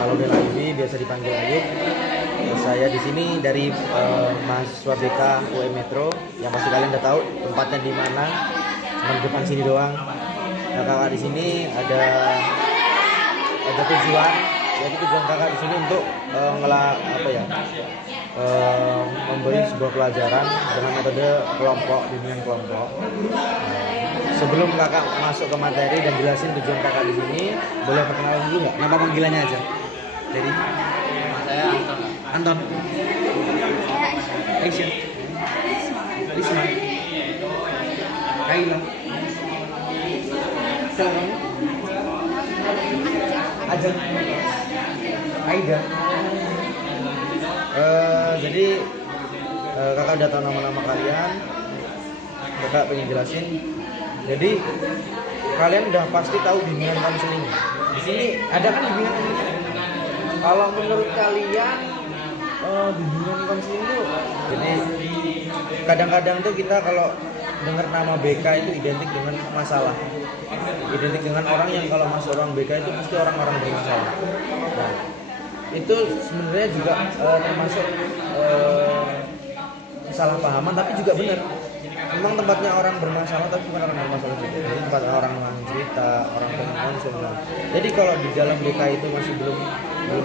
Kalau Bel Ayubi biasa dipanggil Ayub. Saya di sini dari mahasiswa BK UM Metro, yang pasti kalian udah tahu tempatnya di mana, cuma di depan sini doang. Nah, kakak di sini ada tujuan, jadi tujuan kakak di sini untuk memberi sebuah pelajaran dengan metode kelompok, bimbingan kelompok. Sebelum kakak masuk ke materi dan jelasin tujuan kakak di sini, boleh perkenalan dulu nggak? Nama panggilannya aja. Jadi Saya Anton. Anton. Aisyah. Risma. Kaila. Siapa kamu? Ajeng. Aida. Jadi kakak udah tahu nama-nama kalian. Kakak pengen jelasin. Jadi kalian udah pasti tahu bimbingan konseling. Di sini ada kan bimbingan konseling? Kalau menurut kalian bimbingan konseling itu, jadi kadang-kadang tuh kita kalau dengar nama BK itu identik dengan masalah, identik dengan orang yang kalau masuk orang BK itu pasti orang-orang bermasalah. Nah, itu sebenarnya juga termasuk kesalahpahaman, tapi juga benar. Memang tempatnya orang bermasalah, tapi bukan orang bermasalah juga. Jadi tempatnya orang cerita, orang konseling. Jadi kalau di dalam BK itu masih belum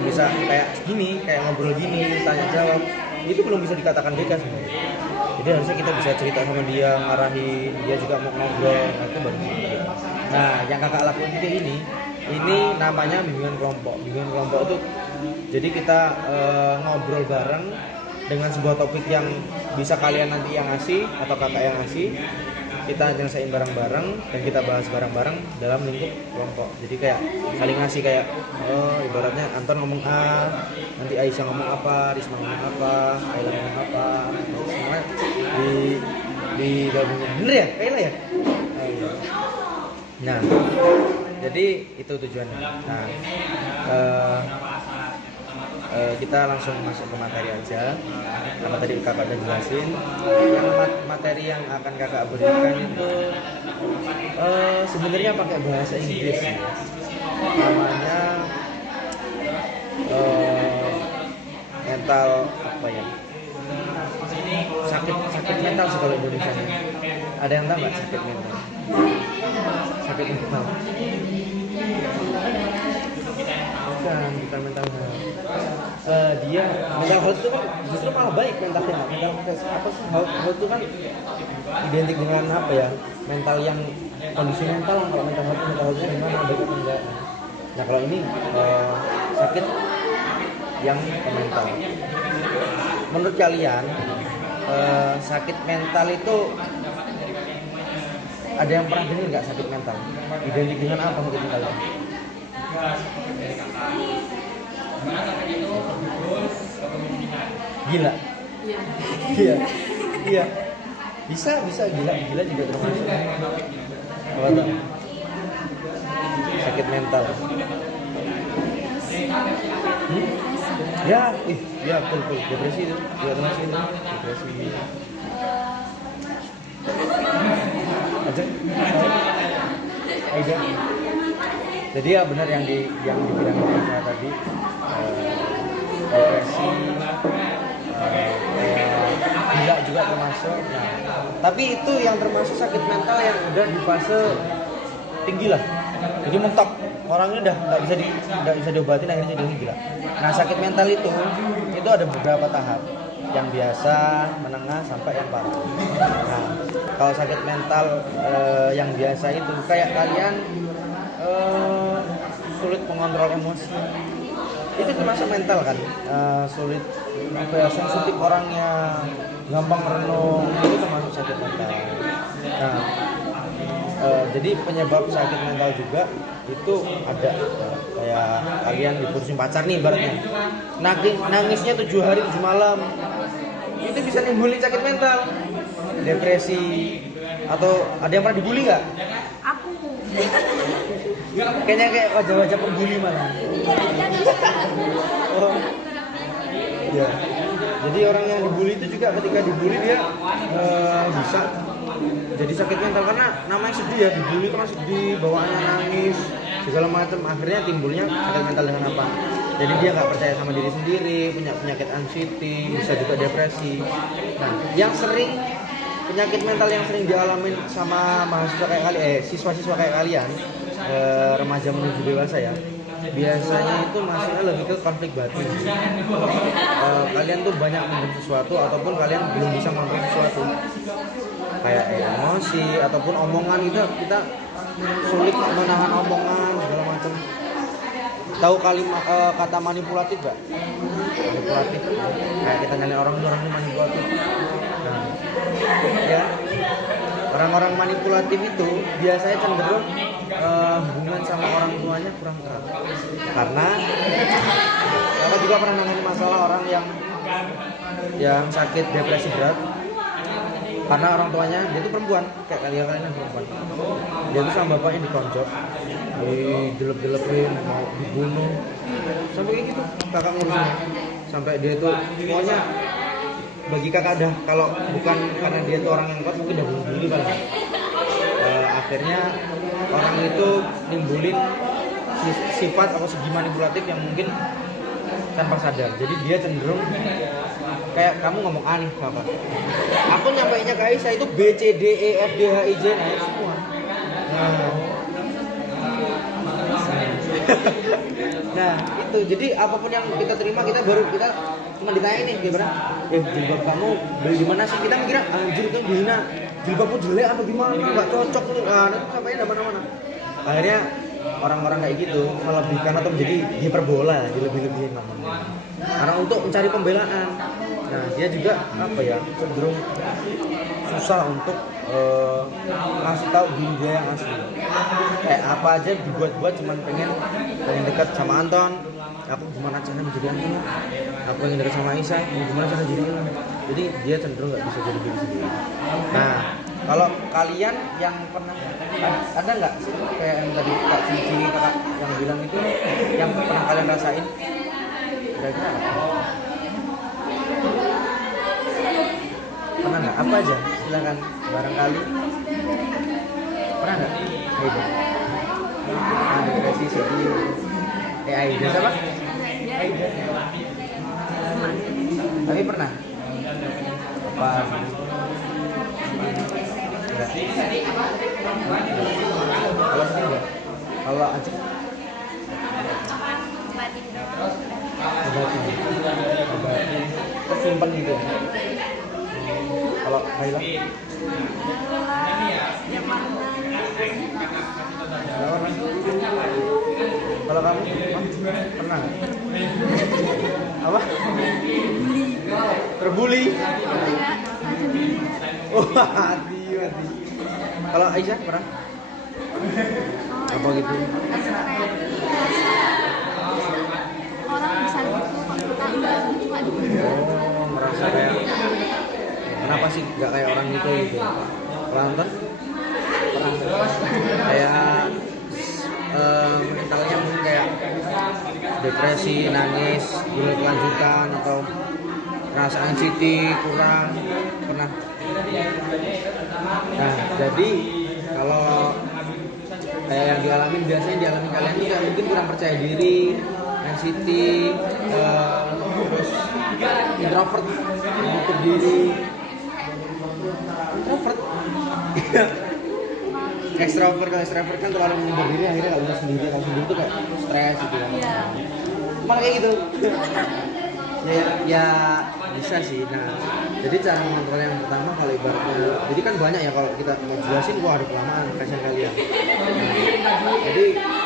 bisa kayak gini, kayak ngobrol gini, tanya jawab, itu belum bisa dikatakan BK sebenarnya. Jadi harusnya kita bisa cerita sama dia, ngarahin, dia juga mau ngobrol, nah itu baru BK. Nah, yang kakak lakuin itu ini namanya bimbingan kelompok. Bimbingan kelompok itu jadi kita ngobrol bareng dengan sebuah topik yang bisa kalian nanti yang ngasih atau kakak yang ngasih, kita nyelesain bareng-bareng dan kita bahas bareng-bareng dalam lingkup kelompok. Jadi kayak saling ngasih, kayak ibaratnya Anton ngomong A, nanti Aisyah ngomong apa, Risma ngomong apa, Kaila ngomong apa, semua digabungin. Bener ya, Kaila ya? Oh, iya. Nah, jadi itu tujuannya. Nah, kita langsung masuk ke materi aja. Karena tadi kakak udah jelasin, yang materi yang akan kakak berikan itu sebenarnya pakai bahasa Inggris ya. Namanya mental apa ya? Sakit mental sih kalau Indonesia. Ada yang tahu nggak sakit mental? Sakit mental. Bukan mental health. Dia mental health itu kan justru malah baik mentalnya. Mental apa sih? Health itu kan identik dengan apa ya? Mental yang kondisi mental. Kalau mental healthnya gimana, baik atau enggak? Nah kalau ini sakit yang mental. Menurut kalian sakit mental itu ada yang pernah dengar nggak sakit mental? Identik dengan apa mungkin kalian? Gila. Iya. Bisa gila juga termasuk. Apa tuh? Sakit mental. Ya, betul. Depresi itu, juga termasuk itu. Depresi. Aida. Jadi ya benar yang dibilang saya tadi, depresi, gila juga termasuk. Nah, tapi itu yang termasuk sakit mental yang udah di fase tinggi lah. Jadi mentok, orangnya udah nggak bisa diobatin, akhirnya jadi gila. Nah sakit mental itu ada beberapa tahap, yang biasa, menengah, sampai yang parah. Nah kalau sakit mental yang biasa itu kayak kalian sulit mengontrol emosi, itu termasuk mental kan, sulit sensitif orangnya, gampang merenung, itu termasuk sakit mental. Nah jadi penyebab sakit mental juga itu ada, kayak kalian diputusin pacar nih ibaratnya, nangisnya 7 hari 7 malam, itu bisa nimbulin sakit mental, depresi. Atau ada yang pernah dibully nggak? Aku. Kayaknya kayak wajah-wajah pembuli malah. Oh. Ya. Jadi orang yang dibully itu juga ketika dibully dia bisa jadi sakit mental, karena namanya sedih ya, dibully kan sedih, bawaannya nangis segala macam, akhirnya timbulnya sakit mental dengan apa? Jadi dia nggak percaya sama diri sendiri, punya penyakit anxiety, bisa juga depresi. Nah, yang sering penyakit mental yang sering dialamin sama mahasiswa kayak siswa-siswa kayak kalian, remaja menuju dewasa ya, biasanya itu masuknya lebih ke konflik batin. Kalian tuh banyak mendem sesuatu ataupun kalian belum bisa mengontrol sesuatu, kayak emosi ataupun omongan itu kita sulit menahan omongan segala macam. Tahu kalimat kata manipulatif gak? Manipulatif, kayak kita nyalain orang itu manipulatif. Nah, ya, orang-orang manipulatif itu biasanya cenderung hubungan sama orang tuanya kurang erat. Karena kakak juga pernah nangani masalah orang yang sakit depresi berat. Karena orang tuanya dia itu perempuan, kayak kalian perempuan. Dia tuh sama bapaknya ditonjok, dijelep-jelepin, mau dibunuh, sampai kayak gitu. Kakak ngurusin, sampai dia itu pokoknya bagi kakak dah, kalau bukan karena dia tuh orang yang kuat mungkin udah bunuh diri kali. Akhirnya orang itu nimbulin sifat atau segi manipulatif yang mungkin tanpa sadar. Jadi dia cenderung kayak kamu ngomong aneh apa? Aku nyampainya ke Aisyah itu B C D E F G H I J naik semua. Nah itu jadi apapun yang kita terima kita cuma ditanya nih gimana? Jilbab kamu beli di mana sih? Kita mikirnya anjir itu dihina. Jilbabmu jelek apa gimana? Nggak cocok tuh. Nah itu sampainya di mana-mana. Akhirnya orang-orang kayak gitu melebihkan atau menjadi hiperbola, dilebih-lebihin namanya. Karena untuk mencari pembelaan. Nah dia juga cenderung susah untuk ngasih tahu diri dia yang asli. Kayak apa aja dibuat-buat cuman pengen dekat sama Anton. Aku gimana caranya menjadi Anton? Aku pengen dekat sama Aisyah. Gimana cara jadi Anton? Jadi dia cenderung nggak bisa jadi diri sendiri. Nah kalau kalian yang pernah ada nggak kayak yang tadi Kak Cici kakak yang bilang itu yang pernah kalian rasain? Kira-kira apa? Pernah nggak? Apa aja? Silakan barangkali. Pernah nggak? Aida. Depresi sedih. Aida siapa? Aida. Tapi pernah? Apa? Enggak. Kalau sedih enggak? Kalau aja? Obatin. Kesimpan gitu. Kalau Kaila? Kalau kamu? Pernah nggak? Apa? Terbuli? Oh hati. Kalau Aisyah pernah? Apa gitu? Orang bisa gitu, kita cuma merasa kayak kenapa sih nggak kayak orang gitu? Pelantan? Pernah kayak mentalnya mungkin kayak depresi, nangis, berkelanjutan atau rasa anxiety kurang pernah. Nah jadi kalau kayak yang biasanya dialami kalian itu kayak mungkin kurang percaya diri, anxiety, terus introvert, menutup diri, introvert. Extrovert kan terlalu menutup diri, akhirnya kalau sendiri tuh kayak stres gitu kan. Emang kayak gitu. ya bisa sih. Nah jadi cara mengontrol yang pertama kalau ibaratnya, jadi kan banyak ya kalau kita mau jelasin ada kelamaan kasihan kalian. Jadi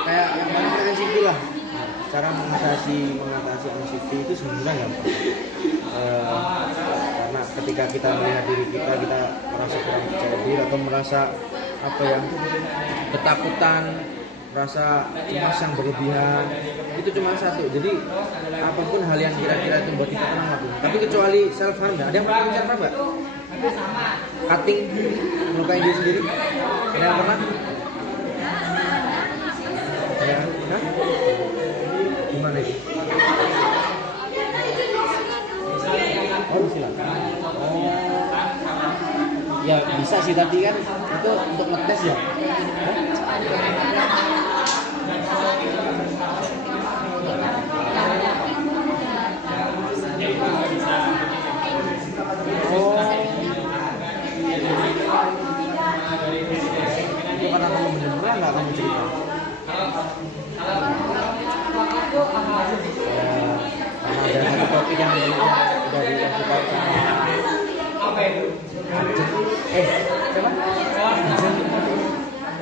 kayak yang paling anxiety lah, cara mengatasi anxiety itu sebenarnya gampang. Karena ketika kita melihat diri kita merasa kurang percaya diri atau merasa ketakutan, merasa cemas yang berlebihan, itu cuma satu. Jadi apapun hal yang kira-kira itu buat kita tenang lakukan. Tapi kecuali self harm, ada yang pernah self harm nggak? Cutting, melukai diri sendiri, ada yang pernah? Ya, hah? Gimana itu? Oh silakan. Ya bisa sih, tadi kan itu untuk ngetes ya. yang udah dikasih tahu sama siapa?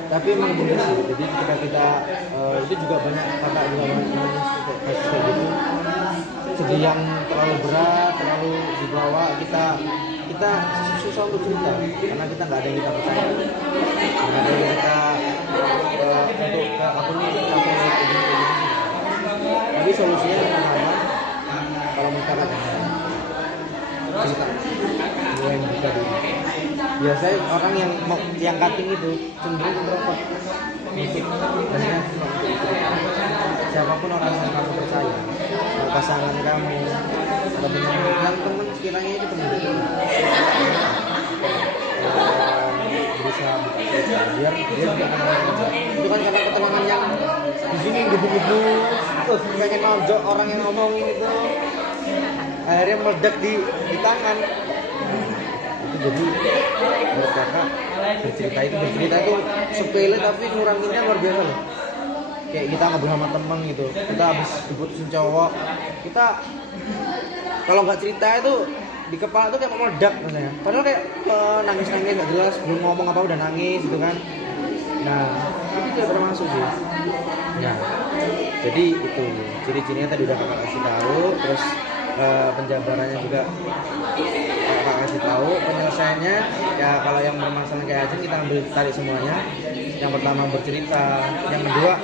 Tapi emang bener sih, jadi ketika kita itu juga banyak kakak juga nangis untuk kasus kayak gitu, sedih yang terlalu berat, terlalu dibawa, kita susah untuk cerita karena kita nggak ada yang kita percaya, nggak ada yang kita untuk aku nih jadi solusinya yang pertama kalau mau kakak jangan cerita mulai buka dulu. Biasanya orang yang cutting itu cenderung introvert. Siapapun orang yang kamu percaya, pasangan kamu, atau yang teman sekiranya itu teman dekat, berusaha buka cerita biar dia juga akan itu kan karena ketenangan yang di sini gebu-gebu, terus pengen nonjok orang yang ngomongin itu, akhirnya meledak di tangan. Jadi menurut kakak bercerita itu sepele tapi nguranginnya luar biasa loh. Kayak kita ngobrol sama temen gitu, kita habis diputusin cowok, kita kalau nggak cerita itu di kepala tuh kayak meledak rasanya. Padahal kayak nangis-nangis nggak jelas, belum ngomong apa udah nangis gitu kan. Nah itu juga termasuk sih. Nah jadi itu ciri-cirinya tadi udah kakak kasih tahu, terus penjabarannya juga kakak kasih tahu, penyelesaiannya ya kalau yang bermasalah kayak Ajeng kita ambil tarik semuanya. Yang pertama bercerita, yang kedua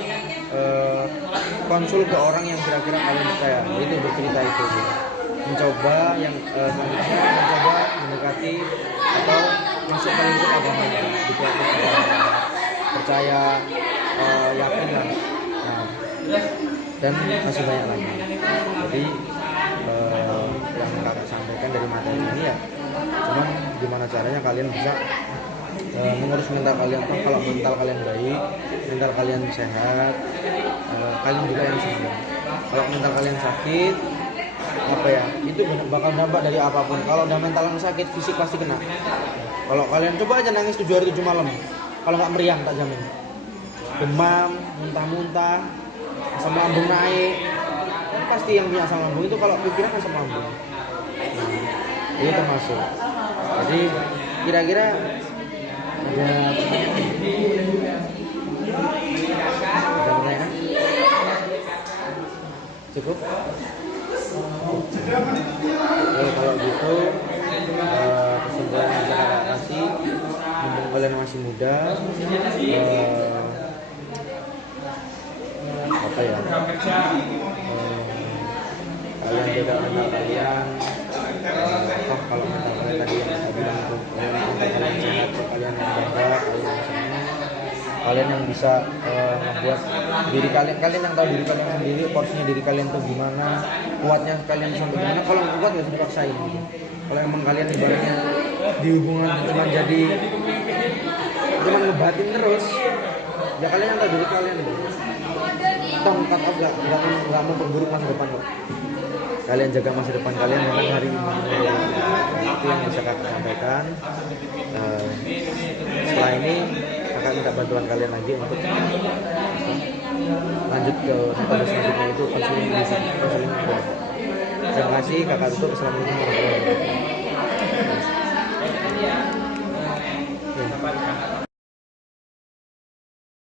konsul ke orang yang kira-kira kalian percaya, itu bercerita itu mencoba yang selanjutnya mencoba mendekati atau masuk ke lingkup agama percaya, yakin lah. Nah, dan masih banyak lagi. Jadi yang kakak sampaikan dari materi ini ya cuman gimana caranya kalian bisa mengurus mental kalian. Kalau mental kalian baik, mental kalian sehat, kalian juga yang sembuh. Kalau mental kalian sakit, apa ya, itu bakal dampak dari apapun. Kalau udah mental yang sakit, fisik pasti kena. Kalau kalian coba aja nangis 7 hari 7 malam, kalau nggak meriang tak jamin. Demam, muntah-muntah, asam lambung naik, pasti yang punya asam lambung itu kalau pikiran asam lambung. Nah, itu termasuk. Jadi kira-kira ada pertanyaan? Cukup? Oke, kalau gitu kesimpulan yang kakak kasih, mumpung kalian masih muda, apa ya, kalian jaga mental kalian. Kalau mental kalian tadi yang saya bilang itu, mental kalian sehat, kalian yang jaga, kalian yang bisa membuat diri kalian yang tahu diri kalian sendiri, porsinya diri kalian tuh gimana, kuatnya kalian sampai gimana. Kalau nggak kuat ya sudah paksain gitu. Kalau emang kalian ibaratnya di hubungan cuma ngebatin terus, ya kalian yang tahu diri kalian gitu. Tong cut off nggak mau perburuk masa depan kok. Kalian jaga masa depan kalian dengan hari ini. Itu yang bisa kakak sampaikan. Setelah ini kakak minta bantuan kalian lagi untuk lanjut ke metode selanjutnya, itu konseling. Terima kasih kakak tutup. Assalamualaikum warahmatullahi wabarakatuh.